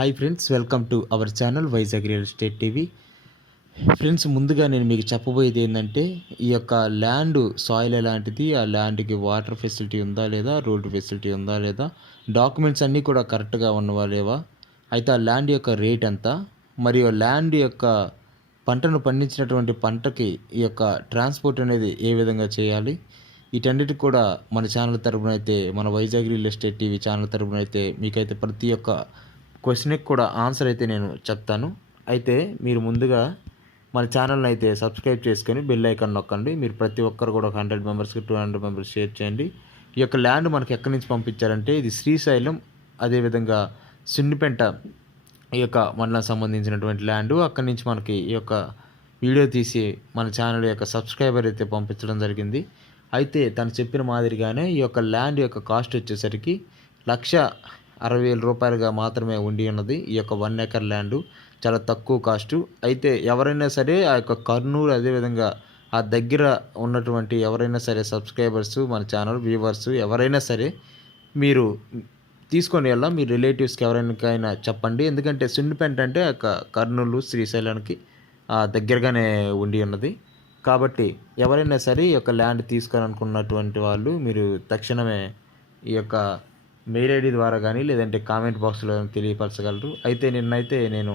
Hi friends welcome to our channel Vizag real estate TV friends ముందుగా నేను మీకు చెప్పబోయేది ఏంటంటే ఈ యొక్క ల్యాండ్ సాయిల్ ఎలాంటిది ఆ ల్యాండ్కి వాటర్ ఫెసిలిటీ ఉందా లేదా రోడ్డు ఫెసిలిటీ ఉందా లేదా డాక్యుమెంట్స్ అన్నీ కూడా కరెక్ట్గా ఉన్నవా లేవా అయితే ఆ ల్యాండ్ యొక్క రేట్ ఎంత? మరియు ల్యాండ్ యొక్క పంటను పండించినటువంటి పంటకి ఈ యొక్క ట్రాన్స్పోర్ట్ అనేది ఏ విధంగా చేయాలి? వీటన్నిటికి కూడా మన ఛానల్ తరపున అయితే మన Vizag real estate TV channel తరపున అయితే మీకైతే ప్రతి ఒక్క క్వశ్చన్కి కూడా ఆన్సర్ అయితే నేను చెప్తాను. అయితే మీరు ముందుగా మన ఛానల్ని అయితే సబ్స్క్రైబ్ చేసుకొని బెల్ ఐకాన్ నొక్కండి. మీరు ప్రతి ఒక్కరు కూడా ఒక హండ్రెడ్ మెంబర్స్కి టూ హండ్రెడ్ మెంబర్స్ షేర్ చేయండి. ఈ యొక్క ల్యాండ్ మనకి ఎక్కడి నుంచి పంపించారంటే ఇది శ్రీశైలం అదేవిధంగా సున్నిపెంట ఈ యొక్క మండలం సంబంధించినటువంటి ల్యాండ్. అక్కడి నుంచి మనకి ఈ యొక్క వీడియో తీసి మన ఛానల్ యొక్క సబ్స్క్రైబర్ అయితే పంపించడం జరిగింది. అయితే తను చెప్పిన మాదిరిగానే ఈ యొక్క ల్యాండ్ యొక్క కాస్ట్ వచ్చేసరికి లక్ష అరవై వేల రూపాయలుగా మాత్రమే ఉండి ఉన్నది. ఈ యొక్క వన్ ఎకర్ ల్యాండ్ చాలా తక్కువ కాస్టు. అయితే ఎవరైనా సరే ఆ యొక్క కర్నూలు అదేవిధంగా ఆ దగ్గర ఉన్నటువంటి ఎవరైనా సరే సబ్స్క్రైబర్స్ మన ఛానల్ వ్యూవర్స్ ఎవరైనా సరే మీరు తీసుకొని వెళ్ళా మీ రిలేటివ్స్కి ఎవరికైనా చెప్పండి. ఎందుకంటే సున్నిపెంట అంటే ఒక కర్నూలు శ్రీశైలానికి ఆ, దగ్గరగానే ఉండి ఉన్నది. కాబట్టి ఎవరైనా సరే ఈ యొక్క ల్యాండ్ తీసుకోవాలనుకున్నటువంటి వాళ్ళు మీరు తక్షణమే ఈ యొక్క మెయిల్ ఐడి ద్వారా కానీ లేదంటే కామెంట్ బాక్స్లో తెలియపరచగలరు. అయితే నిన్నైతే నేను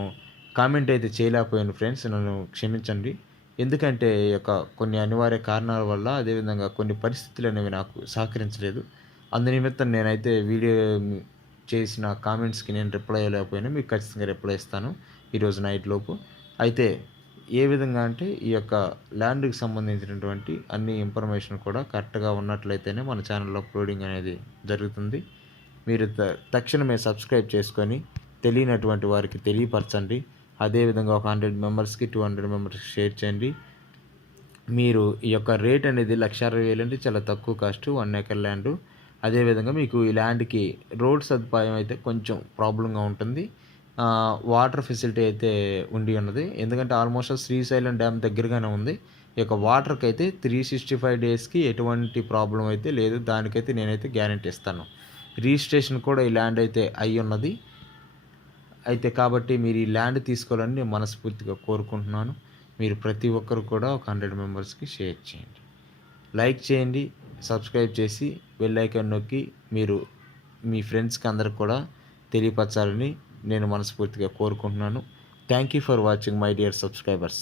కామెంట్ అయితే చేయలేకపోయాను ఫ్రెండ్స్ నన్ను క్షమించండి. ఎందుకంటే ఈ యొక్క కొన్ని అనివార్య కారణాల వల్ల అదేవిధంగా కొన్ని పరిస్థితులు అనేవి నాకు సహకరించలేదు. అందునిమిత్తం నేనైతే వీడియో చేసిన కామెంట్స్కి నేను రిప్లై అయ్యలేకపోయినా మీకు ఖచ్చితంగా రిప్లై ఇస్తాను ఈరోజు నైట్ లోపు. అయితే ఏ విధంగా అంటే ఈ యొక్క ల్యాండ్కి సంబంధించినటువంటి అన్ని ఇన్ఫర్మేషన్ కూడా కరెక్ట్గా ఉన్నట్లయితేనే మన ఛానల్లో అప్లోడింగ్ అనేది జరుగుతుంది. మీరు త- తక్షణమే సబ్స్క్రైబ్ చేసుకొని తెలియనటువంటి వారికి తెలియపరచండి. అదేవిధంగా ఒక హండ్రెడ్ మెంబర్స్కి టూ హండ్రెడ్ మెంబర్స్కి షేర్ చేయండి. మీరు ఈ యొక్క రేట్ అనేది లక్ష అరవై వేలు అంటే చాలా తక్కువ కాస్ట్ వన్ ఏకర్ ల్యాండ్. అదేవిధంగా మీకు ఈ ల్యాండ్కి రోడ్ సదుపాయం అయితే కొంచెం ప్రాబ్లంగా ఉంటుంది. వాటర్ ఫెసిలిటీ అయితే ఉండి ఉన్నది. ఎందుకంటే ఆల్మోస్ట్ శ్రీశైలం డ్యామ్ దగ్గరగానే ఉంది. ఈ యొక్క వాటర్కి అయితే త్రీ సిక్స్టీ ఫైవ్ డేస్కి ఎటువంటి ప్రాబ్లం అయితే లేదు. దానికైతే నేనైతే గ్యారంటీ ఇస్తాను. రిజిస్ట్రేషన్ కూడా ఈ ల్యాండ్ అయితే అయి ఉన్నది. అయితే కాబట్టి మీరు ఈ ల్యాండ్ తీసుకోవాలని నేను మనస్ఫూర్తిగా కోరుకుంటున్నాను. మీరు ప్రతి ఒక్కరు కూడా ఒక హండ్రెడ్ మెంబర్స్కి షేర్ చేయండి. లైక్ చేయండి సబ్స్క్రైబ్ చేసి బెల్ ఐకాన్ నొక్కి మీరు మీ ఫ్రెండ్స్కి అందరికి కూడా తెలియపరచాలని నేను మనస్ఫూర్తిగా కోరుకుంటున్నాను. Thank you for watching my dear subscribers.